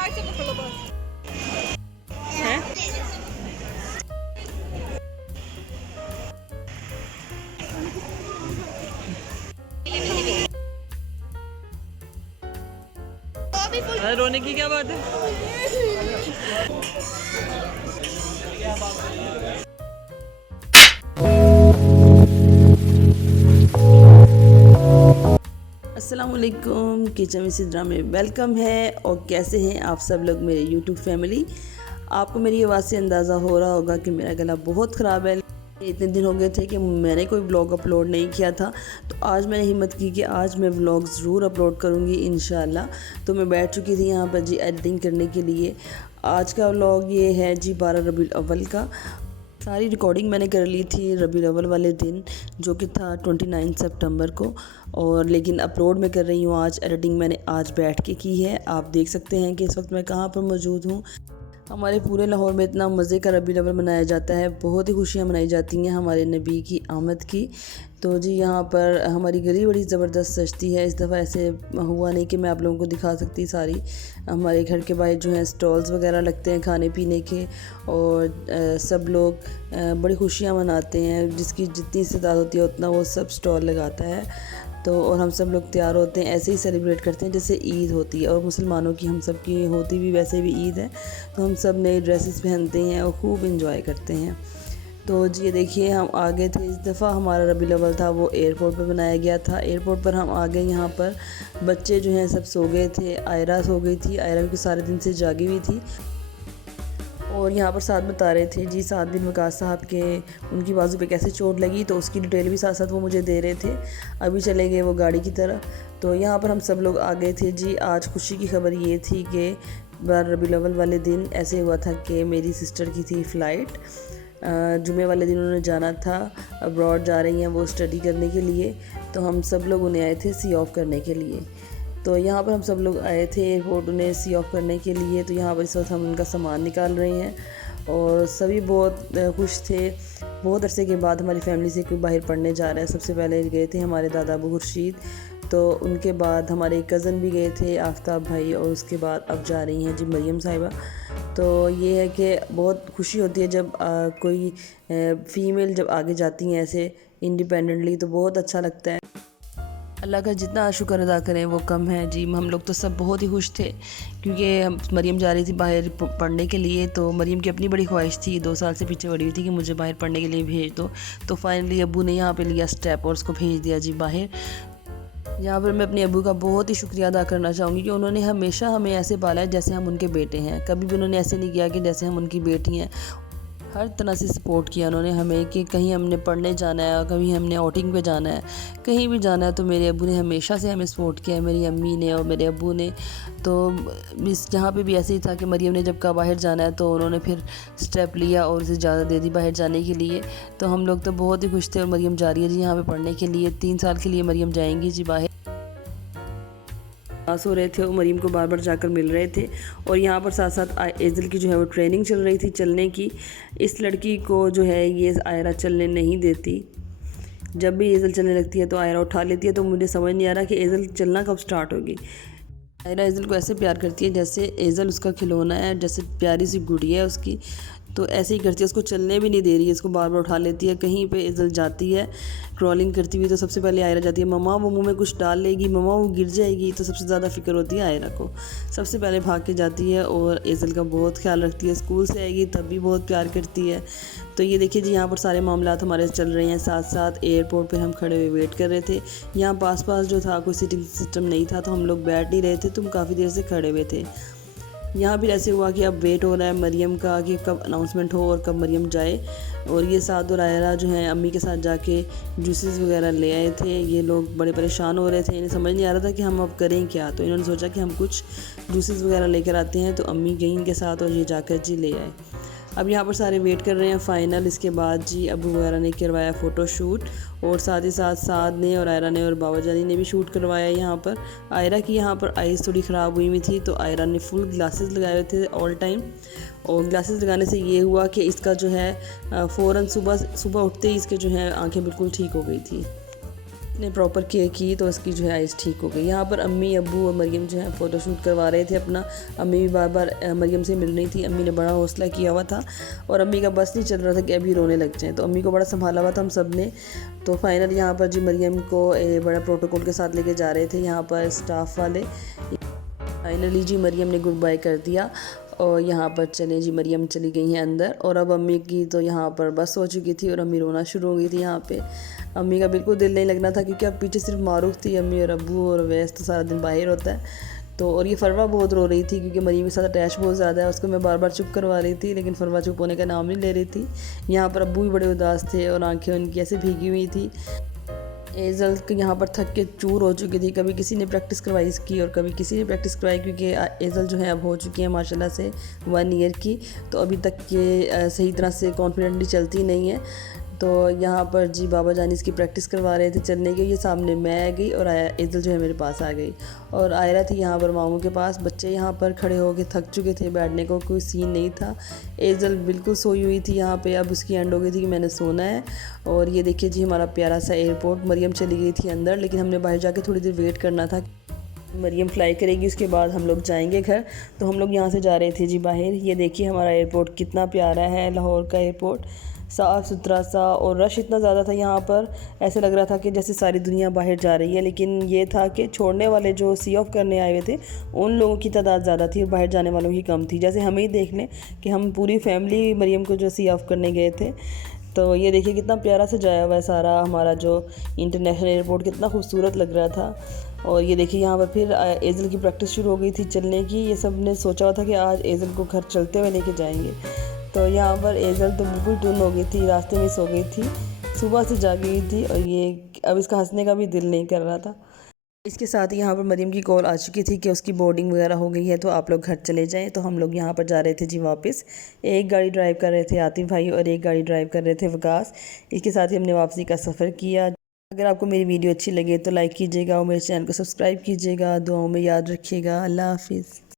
हैं? अरे रोने की क्या बात है? अस्सलामुअलैकुम, किचन में सिद्रा में वेलकम है। और कैसे हैं आप सब लोग मेरे यूट्यूब फैमिली। आपको मेरी आवाज़ से अंदाज़ा हो रहा होगा कि मेरा गला बहुत ख़राब है। इतने दिन हो गए थे कि मैंने कोई व्लॉग अपलोड नहीं किया था, तो आज मैंने हिम्मत की कि आज मैं व्लॉग ज़रूर अपलोड करूँगी इंशाल्लाह। तो मैं बैठ चुकी थी यहाँ पर जी एडिटिंग करने के लिए। आज का व्लॉग ये है जी 12 रबीउल अव्वल का। सारी रिकॉर्डिंग मैंने कर ली थी रबीउल अव्वल वाले दिन, जो कि था 29 सितंबर को। और लेकिन अपलोड मैं कर रही हूँ आज, एडिटिंग मैंने आज बैठ के की है। आप देख सकते हैं कि इस वक्त मैं कहाँ पर मौजूद हूँ। हमारे पूरे लाहौर में इतना मज़े का रबीउल अव्वल मनाया जाता है, बहुत ही खुशियाँ मनाई जाती हैं हमारे नबी की आमद की। तो जी यहाँ पर हमारी गली बड़ी ज़बरदस्त सजती है। इस दफ़ा ऐसे हुआ नहीं कि मैं आप लोगों को दिखा सकती सारी। हमारे घर के बाहर जो है स्टॉल्स वगैरह लगते हैं खाने पीने के, और सब लोग बड़ी खुशियाँ मनाते हैं। जिसकी जितनी इस्तेदाद होती है उतना वो सब स्टॉल लगाता है। तो और हम सब लोग तैयार होते हैं, ऐसे ही सेलिब्रेट करते हैं जैसे ईद होती है। और मुसलमानों की हम सब की होती भी वैसे भी ईद है। तो हम सब नए ड्रेसेस पहनते हैं और खूब इंजॉय करते हैं। तो जी ये देखिए हम आ गए थे। इस दफ़ा हमारा रबीउल अव्वल था वो एयरपोर्ट पर बनाया गया था। एयरपोर्ट पर हम आ गए। यहाँ पर बच्चे जो हैं सब सो गए थे। आयरा सो गई थी, आयरा भी सारे दिन से जागी हुई थी। और यहाँ पर साथ बता रहे थे जी साद बिन वकास साहब के उनकी बाजू पे कैसे चोट लगी, तो उसकी डिटेल भी साथ साथ वो मुझे दे रहे थे। अभी चले गए वो गाड़ी की तरफ। तो यहाँ पर हम सब लोग आ गए थे जी। आज खुशी की खबर ये थी कि 12 रबीउल अव्वल वाले दिन ऐसे हुआ था कि मेरी सिस्टर की थी फ़्लाइट। जुमे वाले दिन उन्होंने जाना था, अब्रॉड जा रही हैं वो स्टडी करने के लिए। तो हम सब लोग उन्हें आए थे सी ऑफ करने के लिए। तो यहाँ पर हम सब लोग आए थे एयरपोर्ट उन्हें सी ऑफ करने के लिए। तो यहाँ पर इस वक्त हम उनका सामान निकाल रहे हैं और सभी बहुत खुश थे। बहुत अरसे के बाद हमारी फैमिली से कोई बाहर पढ़ने जा रहा है। सबसे पहले गए थे हमारे दादा अबू खुर्शीद, तो उनके बाद हमारे कज़न भी गए थे आफ्ताब भाई, और उसके बाद अब जा रही हैं जी मरियम साहिबा। तो ये है कि बहुत खुशी होती है जब कोई फ़ीमेल जब आगे जाती हैं ऐसे इंडिपेंडेंटली, तो बहुत अच्छा लगता है। अल्लाह का जितना शुक्र अदा करें वो कम है जी। हम लोग तो सब बहुत ही खुश थे क्योंकि मरियम जा रही थी बाहर पढ़ने के लिए। तो मरियम की अपनी बड़ी ख्वाहिश थी, 2 साल से पीछे पड़ी हुई थी कि मुझे बाहर पढ़ने के लिए भेज दो। तो फाइनली अब्बू ने यहाँ पे लिया स्टेप और उसको भेज दिया जी बाहर। यहाँ पर मैं अपने अब्बू का बहुत ही शुक्रिया अदा करना चाहूँगी कि उन्होंने हमेशा हमें ऐसे पाला है जैसे हम उनके बेटे हैं। कभी भी उन्होंने ऐसे नहीं किया कि जैसे हम उनकी बेटी हैं। हर तरह से सपोर्ट किया उन्होंने हमें कि कहीं हमने पढ़ने जाना है, कभी हमने आउटिंग पे जाना है, कहीं भी जाना है, तो मेरे अब्बू ने हमेशा से हमें सपोर्ट किया है, मेरी अम्मी ने और मेरे अब्बू ने। तो इस जहाँ पे भी ऐसे ही था कि मरियम ने जब कहा बाहर जाना है तो उन्होंने फिर स्टेप लिया और उसे इजाज़त दे दी बाहर जाने के लिए। तो हम लोग तो बहुत ही खुश थे। और मरियम जा रही है जी यहाँ पे पढ़ने के लिए, 3 साल के लिए मरियम जाएंगी जी बाहर। पास हो रहे थे और मरीम को बार बार जाकर मिल रहे थे। और यहाँ पर साथ साथ एज़ल की जो है वो ट्रेनिंग चल रही थी चलने की। इस लड़की को जो है ये आयरा चलने नहीं देती। जब भी एज़ल चलने लगती है तो आयरा उठा लेती है। तो मुझे समझ नहीं आ रहा कि एज़ल चलना कब स्टार्ट होगी। आयरा एज़ल को ऐसे प्यार करती है जैसे एज़ल उसका खिलौना है, जैसे प्यारी सी गुड़िया है उसकी। तो ऐसे ही करती है, उसको चलने भी नहीं दे रही है, इसको बार बार उठा लेती है। कहीं पे एज़ल जाती है क्रॉलिंग करती हुई तो सबसे पहले आयरा जाती है, मम्मा वो मुंह में कुछ डाल लेगी, मम्मा वो गिर जाएगी। तो सबसे ज़्यादा फिक्र होती है आयरा को, सबसे पहले भाग के जाती है और एज़ल का बहुत ख्याल रखती है। स्कूल से आएगी तब भी बहुत प्यार करती है। तो ये देखिए जी यहाँ पर सारे मामलात हमारे चल रहे हैं। साथ साथ एयरपोर्ट पर हम खड़े हुए वेट कर रहे थे। यहाँ पास जो था कोई सीटिंग सिस्टम नहीं था, तो हम लोग बैठ नहीं रहे थे, तो हम काफ़ी देर से खड़े हुए थे। यहाँ भी ऐसे हुआ कि अब वेट हो रहा है मरियम का कि कब अनाउंसमेंट हो और कब मरियम जाए। और ये साद और आयरा जो हैं अम्मी के साथ जाके जूसेस वगैरह ले आए थे। ये लोग बड़े परेशान हो रहे थे, इन्हें समझ नहीं आ रहा था कि हम अब करें क्या। तो इन्होंने सोचा कि हम कुछ जूसेस वगैरह लेकर आते हैं। तो अम्मी गई इनके साथ और ये जाकर जी ले आए। अब यहाँ पर सारे वेट कर रहे हैं फ़ाइनल। इसके बाद जी अबू वगैरह ने करवाया फ़ोटो शूट, और साथ ही साथ साद ने और आयरा ने और बाबा जानी ने भी शूट करवाया। यहाँ पर आयरा की यहाँ पर आइज़ थोड़ी ख़राब हुई हुई थी, तो आयरा ने फुल ग्लासेस लगाए हुए थे ऑल टाइम। और ग्लासेस लगाने से ये हुआ कि इसका जो है फ़ौरन सुबह उठते ही इसके जो है आंखें बिल्कुल ठीक हो गई थी। ने प्रॉपर केयर की तो इसकी जो है आइज़ ठीक हो गई। यहाँ पर अम्मी अब्बू और मरियम जो है फ़ोटोशूट करवा रहे थे अपना। अम्मी भी बार बार मरियम से मिल रही थी। अम्मी ने बड़ा हौसला किया हुआ था और अम्मी का बस नहीं चल रहा था कि अभी रोने लग जाएँ, तो अम्मी को बड़ा संभाला हुआ था हम सब ने। तो फाइनल यहाँ पर जी मरियम को बड़ा प्रोटोकॉल के साथ लेके जा रहे थे यहाँ पर स्टाफ वाले। फाइनली जी मरियम ने गुड बाय कर दिया और यहाँ पर चले जी मरियम चली गई हैं अंदर। और अब अम्मी की तो यहाँ पर बस हो चुकी थी और अम्मी रोना शुरू हो गई थी यहाँ पे। अम्मी का बिल्कुल दिल नहीं लगना था क्योंकि अब पीछे सिर्फ मारूफ थी, अम्मी और अब्बू और वैस तो सारा दिन बाहर होता है। तो और ये फरवा बहुत रो रही थी क्योंकि मरियम के साथ अटैच बहुत ज़्यादा है, उसको मैं बार बार चुप करवा रही थी लेकिन फरवा चुप होने का नाम नहीं ले रही थी। यहाँ पर अब्बू भी बड़े उदास थे और आंखें उनकी ऐसे भीगी हुई थी। एजल यहाँ पर थक के चूर हो चुकी थी, कभी किसी ने प्रैक्टिस करवाई इसकी और कभी किसी ने प्रैक्टिस करवाई क्योंकि एजल जो है अब हो चुकी है माशाल्लाह से 1 ईयर की। तो अभी तक ये सही तरह से कॉन्फिडेंटली चलती नहीं है। तो यहाँ पर जी बाबा जानी इसकी प्रैक्टिस करवा रहे थे चलने की। ये सामने मैं आ गई और एजल जो है मेरे पास आ गई और आयरा थी यहाँ पर मामू के पास। बच्चे यहाँ पर खड़े होकर थक चुके थे, बैठने को कोई सीन नहीं था। एजल बिल्कुल सोई हुई थी यहाँ पे, अब उसकी एंड हो गई थी कि मैंने सोना है। और ये देखिए जी हमारा प्यारा सा एयरपोर्ट। मरियम चली गई थी अंदर लेकिन हमने बाहर जाके थोड़ी देर वेट करना था। मरियम फ्लाई करेगी उसके बाद हम लोग जाएंगे घर। तो हम लोग यहाँ से जा रहे थे जी बाहर। ये देखिए हमारा एयरपोर्ट कितना प्यारा है, लाहौर का एयरपोर्ट, साफ़ सुथरा सा। और रश इतना ज़्यादा था यहाँ पर, ऐसे लग रहा था कि जैसे सारी दुनिया बाहर जा रही है। लेकिन ये था कि छोड़ने वाले जो सी ऑफ करने आए हुए थे उन लोगों की तादाद ज़्यादा थी और बाहर जाने वालों की कम थी। जैसे हमें ही देख लें कि हम पूरी फैमिली मरियम को जो सी ऑफ करने गए थे। तो ये देखिए कितना प्यारा सजाया हुआ है सारा हमारा जो इंटरनेशनल एयरपोर्ट, कितना खूबसूरत लग रहा था। और ये देखिए यहाँ पर फिर एजल की प्रैक्टिस शुरू हो गई थी चलने की। ये सब ने सोचा हुआ था कि आज एजल को घर चलते हुए लेके जाएंगे। तो यहाँ पर एजल तो बिल्कुल टून हो गई थी, रास्ते में सो गई थी, सुबह से जागी हुई थी और ये अब इसका हंसने का भी दिल नहीं कर रहा था। इसके साथ ही यहाँ पर मरियम की कॉल आ चुकी थी कि उसकी बोर्डिंग वगैरह हो गई है तो आप लोग घर चले जाएं। तो हम लोग यहाँ पर जा रहे थे जी वापस। एक गाड़ी ड्राइव कर रहे थे आतिफ भाई और एक गाड़ी ड्राइव कर रहे थे वकास। इसके साथ ही हमने वापसी का सफ़र किया। अगर आपको मेरी वीडियो अच्छी लगे तो लाइक कीजिएगा और मेरे चैनल को सब्सक्राइब कीजिएगा। दुआओं में याद रखिएगा। अल्लाह हाफिज़।